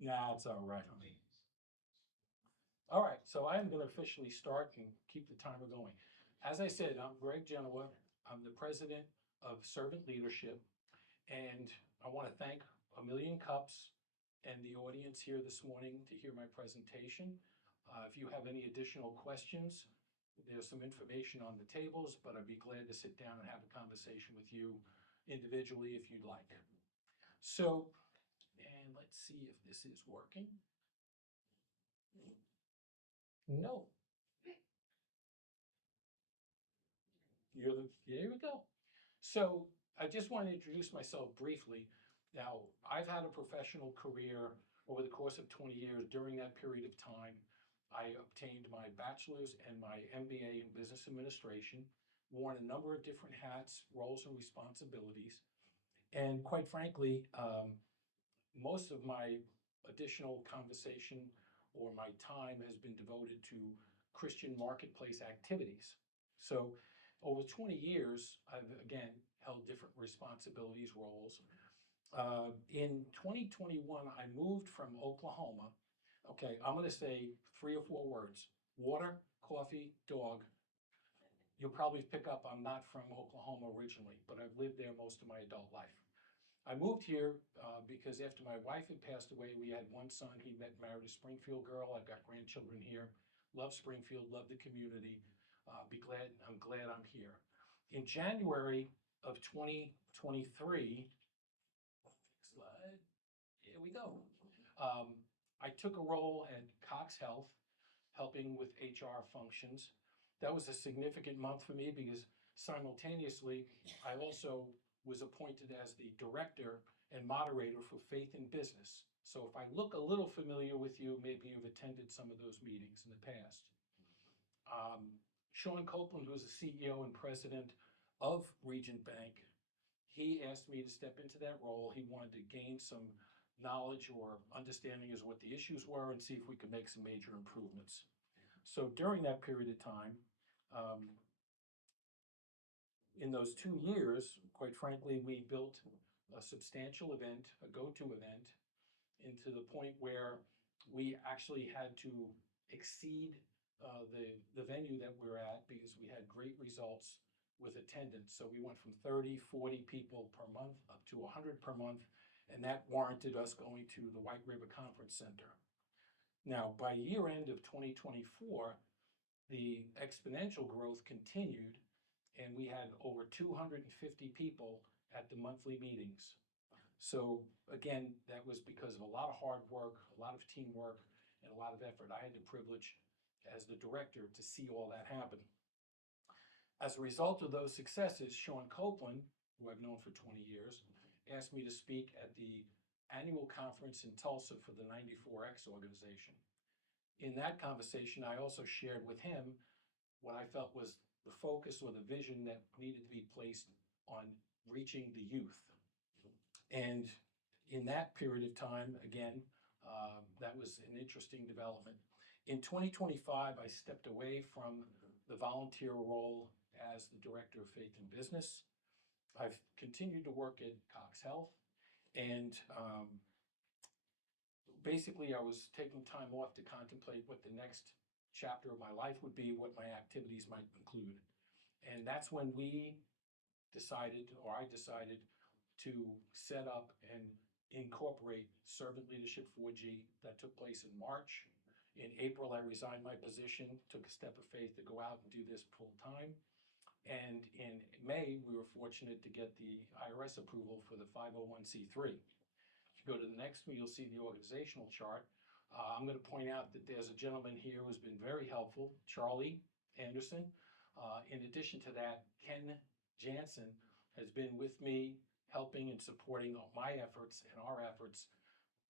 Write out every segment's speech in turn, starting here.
Nah, it's all right. All right, so I'm going to officially start and keep the timer going. As I said, I'm Greg Genua. I'm the president of Servant Leadership, and I want to thank A Million Cups and the audience here this morning to hear my presentation. If you have any additional questions, there's some information on the tables, but I'd be glad to sit down and have a conversation with you individually if you'd like. So, and let's see if this is working. No. Here we go. So I just want to introduce myself briefly. Now, I've had a professional career over the course of 20 years. During that period of time, I obtained my bachelor's and my MBA in business administration, worn a number of different hats, roles, and responsibilities. And quite frankly, most of my additional conversation or my time has been devoted to Christian marketplace activities. So over 20 years, I've again held different responsibilities, roles. In 2021, I moved from Oklahoma. Okay, I'm going to say 3 or 4 words: water, coffee, dog. You'll probably pick up I'm not from Oklahoma originally, but I've lived there most of my adult life. I moved here because after my wife had passed away, we had one son. He married a Springfield girl. I've got grandchildren here. Love Springfield, love the community. I'm glad I'm here. In January of 2023, slide, here we go. I took a role at Cox Health, helping with HR functions. That was a significant month for me because simultaneously, I also was appointed as the director and moderator for Faith in Business. So if I look a little familiar with you, maybe you've attended some of those meetings in the past. Sean Copeland, who's the CEO and president of Regent Bank, he asked me to step into that role. He wanted to gain some knowledge or understanding as what the issues were and see if we could make some major improvements. So during that period of time, in those 2 years, quite frankly, we built a substantial event, a go-to event, into the point where we actually had to exceed the venue that we're at because we had great results with attendance. So we went from 30, 40 people per month up to 100 per month, and that warranted us going to the White River Conference Center. Now, by year end of 2024, the exponential growth continued, and we had over 250 people at the monthly meetings. So again, that was because of a lot of hard work, a lot of teamwork, and a lot of effort. I had the privilege as the director to see all that happen. As a result of those successes, Sean Copeland, who I've known for 20 years, asked me to speak at the annual conference in Tulsa for the 94X organization. In that conversation, I also shared with him what I felt was the focus or the vision that needed to be placed on reaching the youth. And in that period of time, again, that was an interesting development. In 2025, I stepped away from the volunteer role as the director of Faith in Business. I've continued to work at Cox Health, and basically I was taking time off to contemplate what the next chapter of my life would be, what my activities might include. And that's when we decided, or I decided, to set up and incorporate Servant Leadership 4G. That took place in March. In April, I resigned my position, took a step of faith to go out and do this full time. And in May, we were fortunate to get the IRS approval for the 501c3. If you go to the next one, you'll see the organizational chart. I'm going to point out that there's a gentleman here who's been very helpful, Charlie Anderson. In addition to that, Ken Jansen has been with me, helping and supporting my efforts and our efforts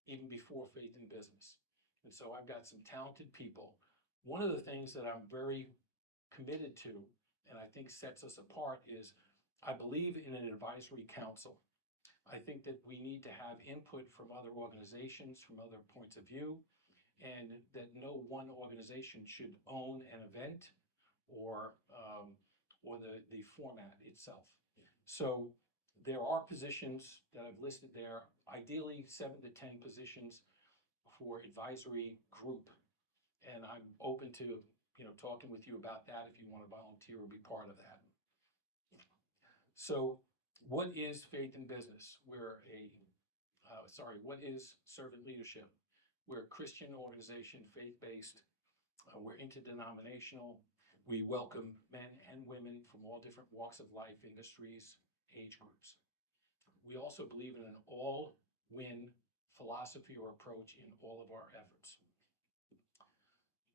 even before Faith in Business. And so I've got some talented people. One of the things that I'm very committed to, and I think sets us apart, is I believe in an advisory council. I think that we need to have input from other organizations, from other points of view, and that no one organization should own an event or the format itself. So there are positions that I've listed there, ideally 7 to 10 positions. for advisory group. And I'm open to, talking with you about that if you want to volunteer or be part of that. So what is Faith in Business? What is Servant Leadership? We're a Christian organization, faith-based. We're interdenominational. We welcome men and women from all different walks of life, industries, age groups. We also believe in an all-win philosophy or approach in all of our efforts.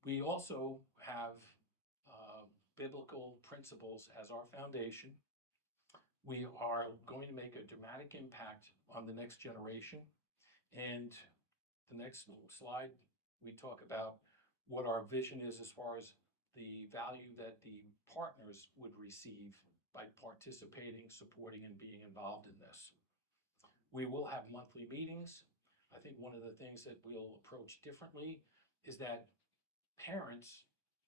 We also have biblical principles as our foundation. We are going to make a dramatic impact on the next generation. And the next slide, we talk about what our vision is as far as the value that the partners would receive by participating, supporting, and being involved in this. We will have monthly meetings. I think one of the things that we'll approach differently is that parents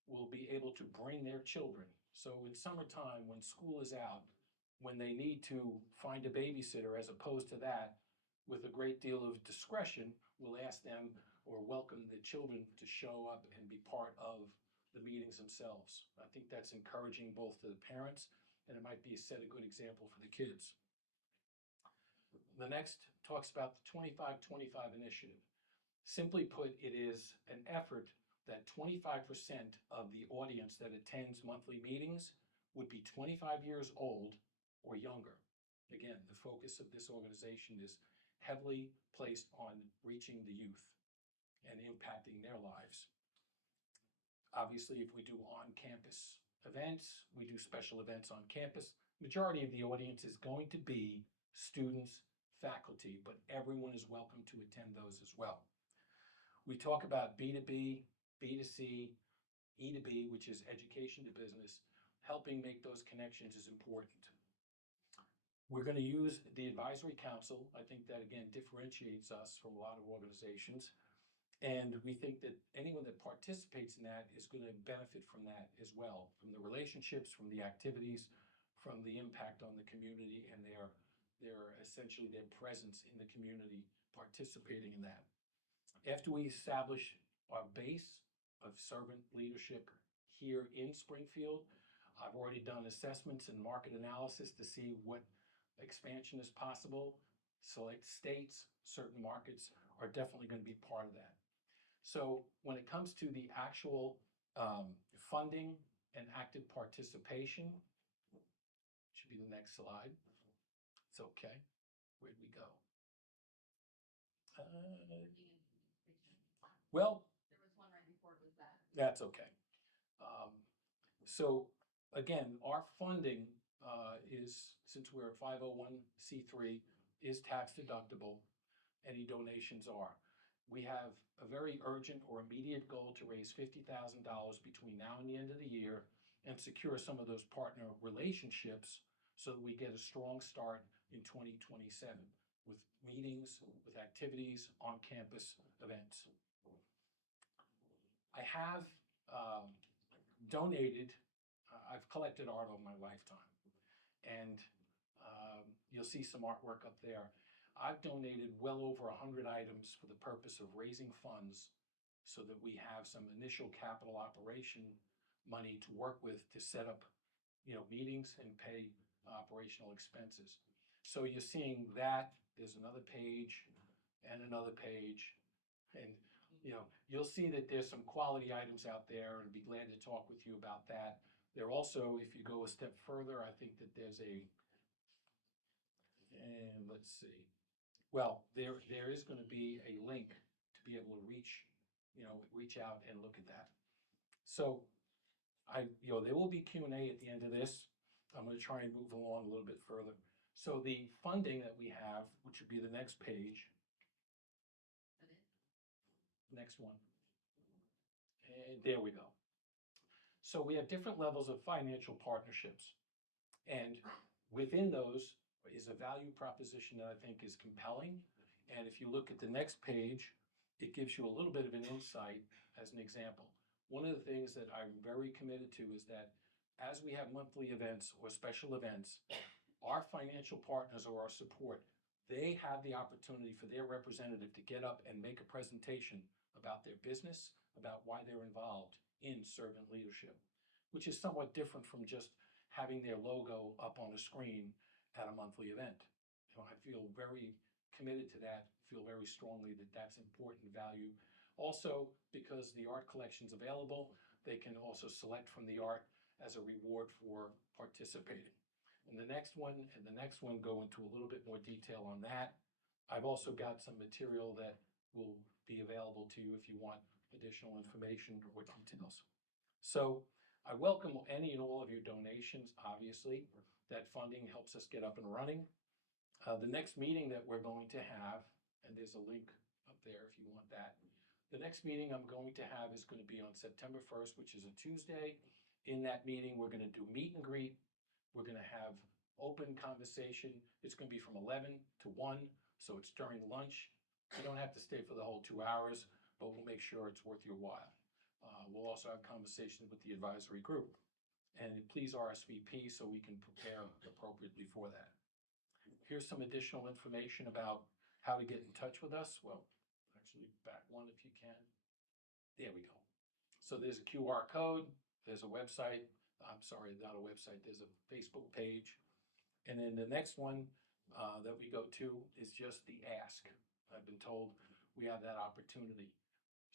will be able to bring their children. So in summertime, when school is out, when they need to find a babysitter, as opposed to that, with a great deal of discretion, we'll ask them or welcome the children to show up and be part of the meetings themselves. I think that's encouraging both to the parents, and it might be a set a good example for the kids. The next talks about the 25-25 initiative. Simply put, it is an effort that 25% of the audience that attends monthly meetings would be 25 years old or younger. Again, the focus of this organization is heavily placed on reaching the youth and impacting their lives. Obviously, if we do on-campus events, we do special events on campus. Majority of the audience is going to be students, faculty, but everyone is welcome to attend those as well. We talk about B2B, B2C, E2B, which is education to business. Helping make those connections is important. We're going to use the advisory council. I think that, again, differentiates us from a lot of organizations. And we think that anyone that participates in that is going to benefit from that as well, from the relationships, from the activities, from the impact on the community, and their essentially their presence in the community, participating in that. After we establish our base of servant leadership here in Springfield, I've already done assessments and market analysis to see what expansion is possible. Select states, certain markets are definitely going to be part of that. So when it comes to the actual funding and active participation, should be the next slide. It's okay. Where'd we go? Well, there was one right before it was that. That's okay. So again, our funding is, since we're a 501c3, is tax deductible. Any donations are. We have a very urgent or immediate goal to raise $50,000 between now and the end of the year and secure some of those partner relationships so that we get a strong start in 2027 with meetings, with activities, on-campus events. I have donated, I've collected art over my lifetime, and you'll see some artwork up there. I've donated well over 100 items for the purpose of raising funds so that we have some initial capital operation money to work with to set up, meetings and pay operational expenses. So you're seeing that. There's another page and another page, and you'll see that there's some quality items out there, and be glad to talk with you about that. There also, if you go a step further, I think that there's and let's see. Well, there is going to be a link to be able to reach out and look at that. So there will be Q&A at the end of this. I'm going to try and move along a little bit further. So the funding that we have, which would be the next page. Next one. And there we go. So we have different levels of financial partnerships. And within those is a value proposition that I think is compelling. And if you look at the next page, it gives you a little bit of an insight as an example. One of the things that I'm very committed to is that as we have monthly events or special events, our financial partners or our support they have the opportunity for their representative to get up and make a presentation about their business, about why they're involved in servant leadership, which is somewhat different from just having their logo up on a screen at a monthly event. I feel very committed to that, feel very strongly that that's important value. Also, because the art collection's available, they can also select from the art as a reward for participating. And the next one and the next one go into a little bit more detail on that. I've also got some material that will be available to you if you want additional information or details. So I welcome any and all of your donations, obviously. That funding helps us get up and running. The next meeting that we're going to have, and there's a link up there if you want that. The next meeting I'm going to have is going to be on September 1st, which is a Tuesday. In that meeting, we're going to do meet and greet. We're going to have open conversation. It's going to be from 11 to 1, so it's during lunch. You don't have to stay for the whole 2 hours, but we'll make sure it's worth your while. We'll also have conversations with the advisory group. And please RSVP so we can prepare appropriately for that. Here's some additional information about how to get in touch with us. Well, actually back one if you can. There we go. So there's a QR code, there's a website. I'm sorry, not a website, there's a Facebook page. And then the next one that we go to is just the ask. I've been told we have that opportunity.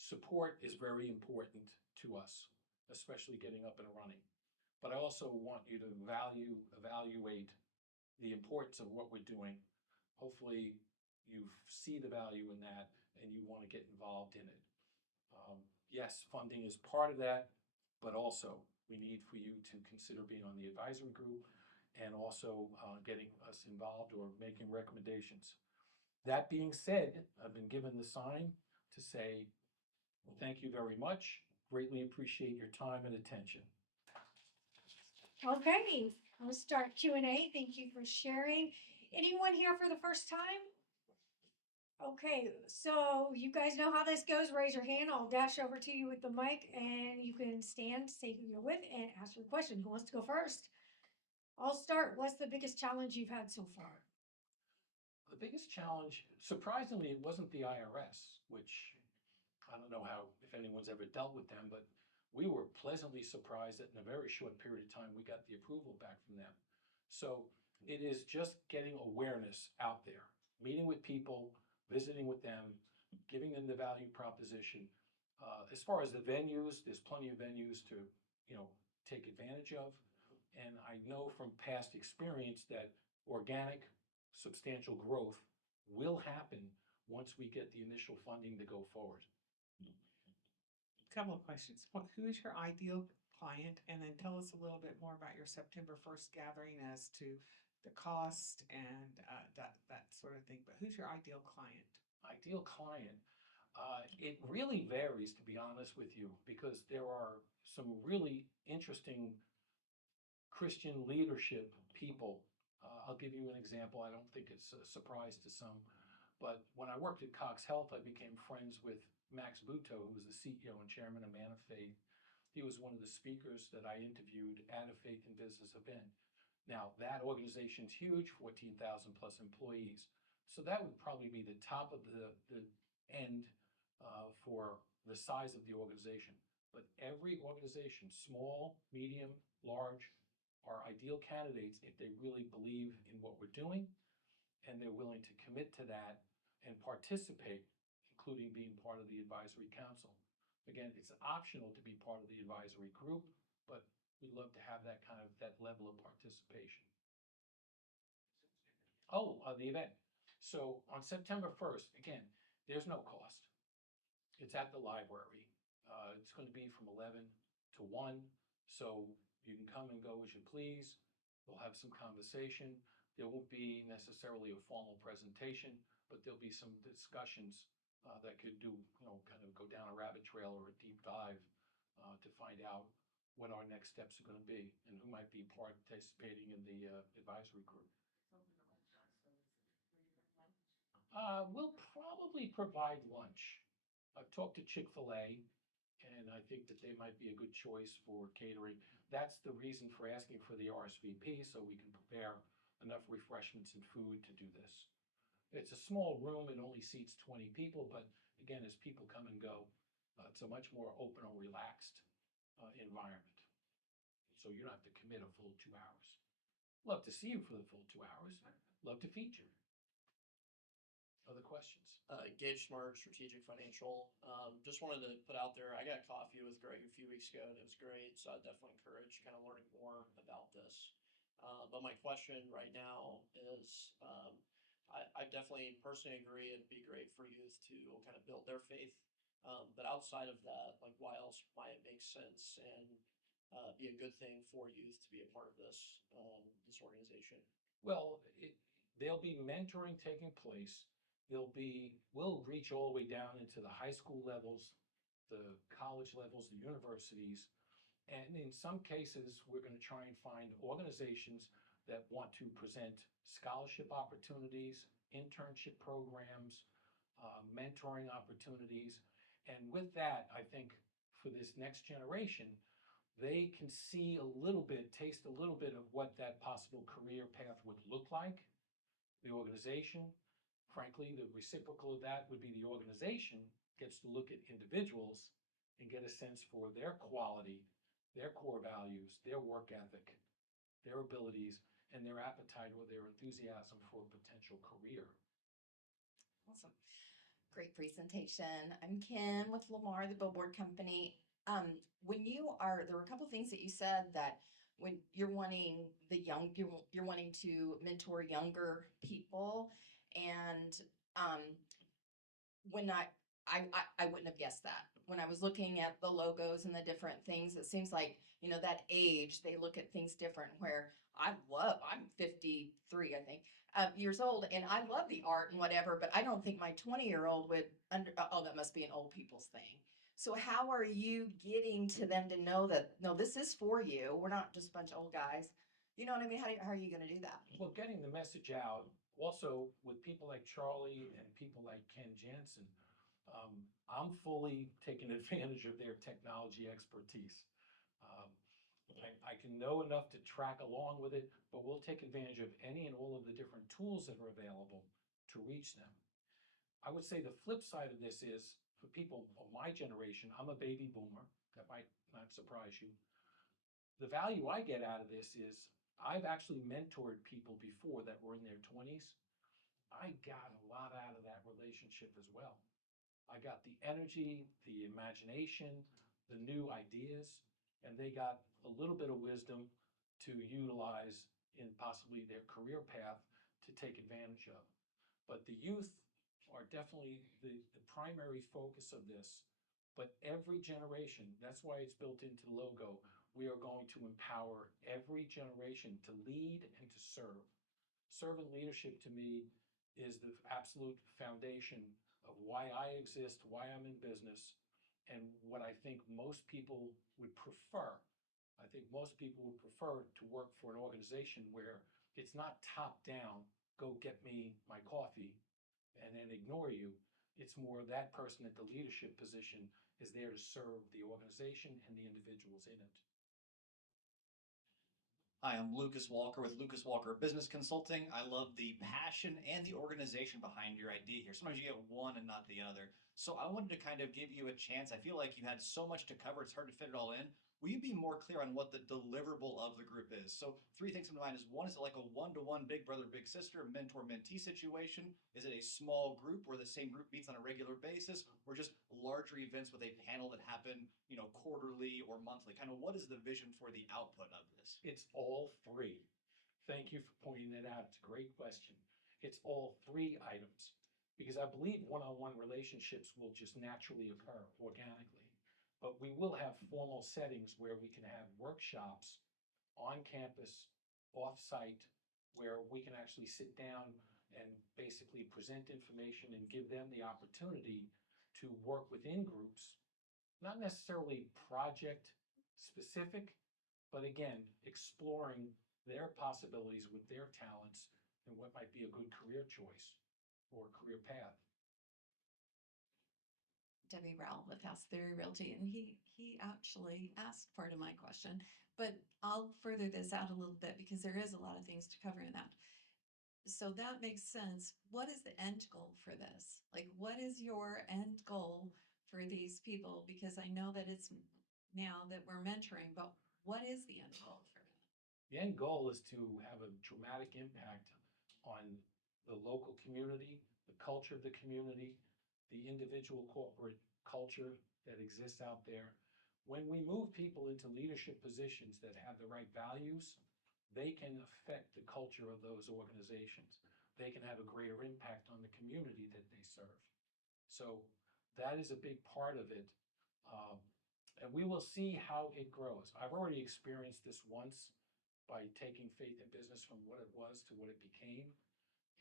Support is very important to us, especially getting up and running. But I also want you to evaluate the importance of what we're doing. Hopefully you see the value in that and you want to get involved in it. Yes, funding is part of that, but also we need for you to consider being on the advisory group and also getting us involved or making recommendations. That being said, I've been given the sign to say, thank you very much. Greatly appreciate your time and attention. Okay, I'll start Q&A. Thank you for sharing. Anyone here for the first time? Okay, so you guys know how this goes. Raise your hand. I'll dash over to you with the mic and you can stand, say who you're with, and ask your question. Who wants to go first? I'll start. What's the biggest challenge you've had so far? The biggest challenge, surprisingly, it wasn't the IRS, which I don't know if anyone's ever dealt with them, but we were pleasantly surprised that in a very short period of time, we got the approval back from them. So it is just getting awareness out there, meeting with people, visiting with them, giving them the value proposition. As far as the venues, there's plenty of venues to, take advantage of. And I know from past experience that organic, substantial growth will happen once we get the initial funding to go forward. Couple of questions. Who is your ideal client? And then tell us a little bit more about your September 1st gathering as to the cost and that sort of thing. But who's your ideal client? Ideal client, it really varies, to be honest with you, because there are some really interesting Christian leadership people. I'll give you an example. I don't think it's a surprise to some, but when I worked at Cox Health, I became friends with Max Buto, who was the CEO and chairman of Man of Faith. He was one of the speakers that I interviewed at a Faith and Business event. Now, that organization's huge, 14,000 plus employees. So that would probably be the top of the end for the size of the organization. But every organization, small, medium, large, are ideal candidates if they really believe in what we're doing and they're willing to commit to that and participate, including being part of the advisory council. Again, it's optional to be part of the advisory group, but we'd love to have that level of participation. Oh, the event. So on September 1st, again, there's no cost. It's at the library. It's going to be from 11 to 1. So you can come and go as you please. We'll have some conversation. There won't be necessarily a formal presentation, but there'll be some discussions that could do, kind of go down a rabbit trail or a deep dive to find out what our next steps are going to be and who might be participating in the advisory group. We'll probably provide lunch. I've talked to Chick-fil-A, and I think that they might be a good choice for catering. That's the reason for asking for the RSVP, so we can prepare enough refreshments and food to do this. It's a small room, it only seats 20 people, but again, as people come and go, it's a much more open or relaxed environment. So you don't have to commit a full 2 hours. Love to see you for the full 2 hours. Love to feature. Other questions? Gage Smart, Strategic Financial. Just wanted to put out there, I got coffee with Greg a few weeks ago and it was great. So I definitely encourage kind of learning more about this. But my question right now is, I definitely personally agree it'd be great for youth to kind of build their faith. But outside of that, like why else might it make sense and be a good thing for youth to be a part of this organization? Well, there'll be mentoring taking place. We'll reach all the way down into the high school levels, the college levels, the universities. And in some cases, we're going to try and find organizations that want to present scholarship opportunities, internship programs, mentoring opportunities. And with that, I think for this next generation, they can see a little bit, taste a little bit of what that possible career path would look like, the organization. Frankly, the reciprocal of that would be the organization gets to look at individuals and get a sense for their quality, their core values, their work ethic, their abilities, and their appetite or their enthusiasm for a potential career. Awesome. Great presentation. I'm Kim with Lamar, the Billboard Company. There were a couple things that you said that when you're wanting you're wanting to mentor younger people, and when I wouldn't have guessed that. When I was looking at the logos and the different things, it seems like, that age, they look at things different, where I'm 53, I think, years old, and I love the art and whatever, but I don't think my 20-year-old would oh, that must be an old people's thing. So how are you getting to them to know that, no, this is for you? We're not just a bunch of old guys. You know what I mean? How are you gonna do that? Well, getting the message out, also with people like Charlie and people like Ken Jansen, I'm fully taking advantage of their technology expertise. I can know enough to track along with it, but we'll take advantage of any and all of the different tools that are available to reach them. I would say the flip side of this is, for people of my generation, I'm a baby boomer, that might not surprise you. The value I get out of this is I've actually mentored people before that were in their 20s. I got a lot out of that relationship as well. I got the energy, the imagination, the new ideas, and they got a little bit of wisdom to utilize in possibly their career path to take advantage of. But the youth are definitely the primary focus of this. But every generation, that's why it's built into the logo, we are going to empower every generation to lead and to serve. Servant leadership to me is the absolute foundation of why I exist, why I'm in business, and what I think most people would prefer. I think most people would prefer to work for an organization where it's not top down, go get me my coffee, and then ignore you. It's more that person at the leadership position is there to serve the organization and the individuals in it. Hi, I'm Lucas Walker with Lucas Walker Business Consulting. I love the passion and the organization behind your idea here. Sometimes you get one and not the other. So I wanted to kind of give you a chance. I feel like you had so much to cover, it's hard to fit it all in. Will you be more clear on what the deliverable of the group is? So 3 things come to mind is, one, is it like a one-to-one big brother, big sister, mentor-mentee situation? Is it a small group where the same group meets on a regular basis, or just larger events with a panel that happen, quarterly or monthly? Kind of what is the vision for the output of this? It's all 3. Thank you for pointing that out. It's a great question. It's all 3 items, because I believe one-on-one relationships will just naturally occur organically. But we will have formal settings where we can have workshops on campus, off-site, where we can actually sit down and basically present information and give them the opportunity to work within groups, not necessarily project specific, but again, exploring their possibilities with their talents and what might be a good career choice or career path. Debbie Rowell with House Theory Realty, and he actually asked part of my question, but I'll further this out a little bit because there is a lot of things to cover in that. So that makes sense. What is the end goal for this? Like, what is your end goal for these people? Because I know that it's now that we're mentoring, but what is the end goal for that? The end goal is to have a dramatic impact on the local community, the culture of the community, the individual corporate culture that exists out there. When we move people into leadership positions that have the right values, they can affect the culture of those organizations. They can have a greater impact on the community that they serve. So that is a big part of it. Um, and we will see how it grows. I've already experienced this once by taking faith in business from what it was to what it became.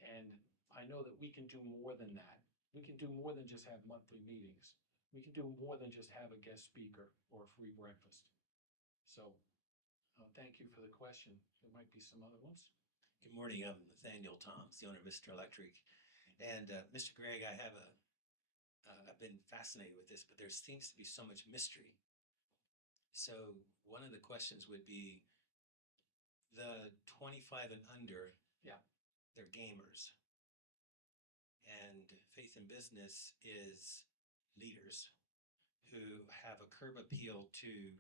And I know that we can do more than that. We can do more than just have monthly meetings. We can do more than just have a guest speaker or a free breakfast. So thank you for the question. There might be some other ones. Good morning. I'm Nathaniel Toms, the owner of Mr. Electric. And Mr. Gregg, I've been fascinated with this, but there seems to be so much mystery. So one of the questions would be the 25 and under, Yeah. they're gamers. And Faith in Business is leaders who have a curb appeal to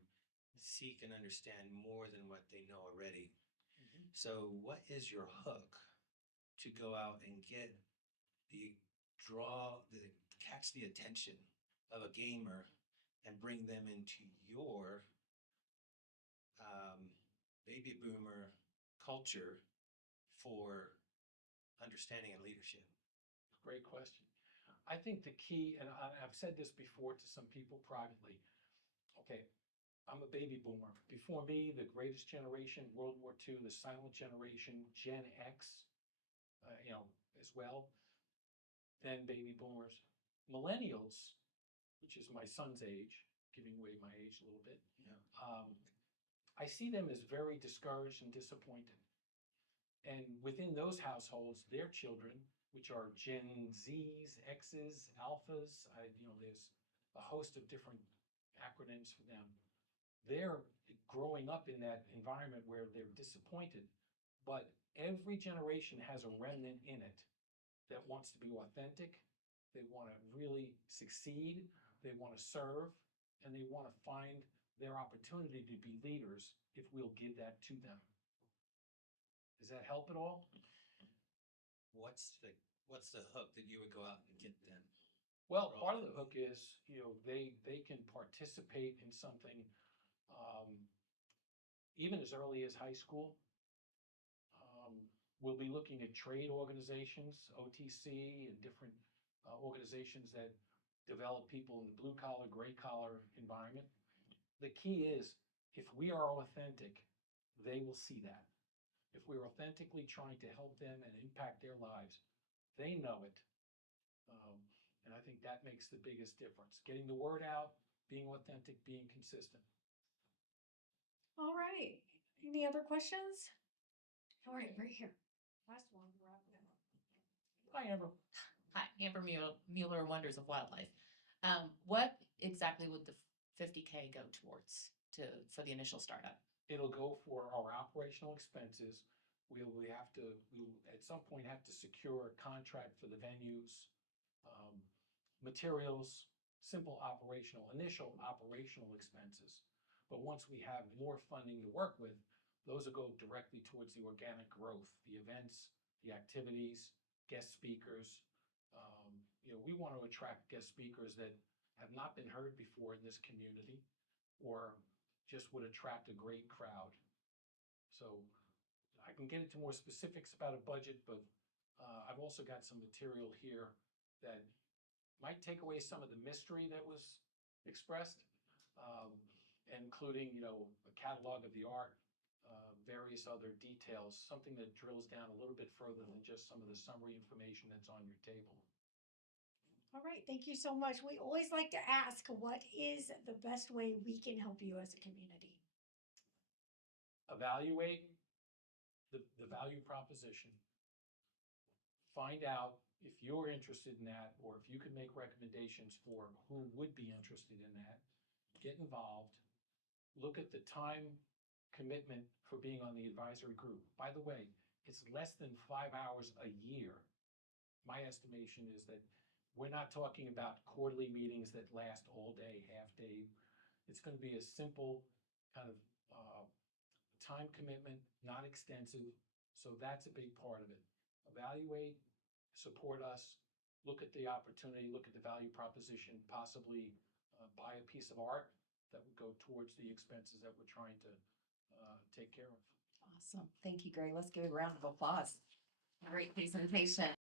seek and understand more than what they know already. Mhm. So what is your hook to go out and get catch the attention of a gamer and bring them into your baby boomer culture for understanding and leadership? Great question. I think the key, and I've said this before to some people privately. Okay, I'm a baby boomer. Before me, the greatest generation, World War II, the silent generation, Gen X, as well. Then baby boomers. Millennials, which is my son's age, giving away my age a little bit. Yeah. I see them as very discouraged and disappointed. And within those households, their children, which are Gen Zs, Xs, Alphas, there's a host of different acronyms for them. They're growing up in that environment where they're disappointed, but every generation has a remnant in it that wants to be authentic. They want to really succeed. They want to serve, and they want to find their opportunity to be leaders if we'll give that to them. Does that help at all? What's the hook that you would go out and get them? Well, part of the hook is, they can participate in something even as early as high school. We'll be looking at trade organizations, OTC, and different organizations that develop people in the blue collar, gray collar environment. The key is if we are authentic, they will see that. If we're authentically trying to help them and impact their lives, they know it. And I think that makes the biggest difference. Getting the word out, being authentic, being consistent. All right. Any other questions? All right, right here. Last one. We're wrapping up. Hi, Amber. Hi, Amber Mueller, Wonders of Wildlife. What exactly would the 50K go towards for the initial startup? It'll go for our operational expenses. We at some point have to secure a contract for the venues, materials, initial operational expenses. But once we have more funding to work with, those will go directly towards the organic growth, the events, the activities, guest speakers. We want to attract guest speakers that have not been heard before in this community or just would attract a great crowd. So I can get into more specifics about a budget, but I've also got some material here that might take away some of the mystery that was expressed, including, a catalog of the art, various other details, something that drills down a little bit further than just some of the summary information that's on your table. All right, thank you so much. We always like to ask, what is the best way we can help you as a community? Evaluate the value proposition. Find out if you're interested in that, or if you can make recommendations for who would be interested in that. Get involved. Look at the time commitment for being on the advisory group. By the way, it's less than 5 hours a year. My estimation is that we're not talking about quarterly meetings that last all day, half day. It's gonna be a simple kind of, time commitment, not extensive. So that's a big part of it. Evaluate, support us, look at the opportunity, look at the value proposition, possibly buy a piece of art that would go towards the expenses that we're trying to take care of. Awesome. Thank you, Greg. Let's give a round of applause. Great presentation.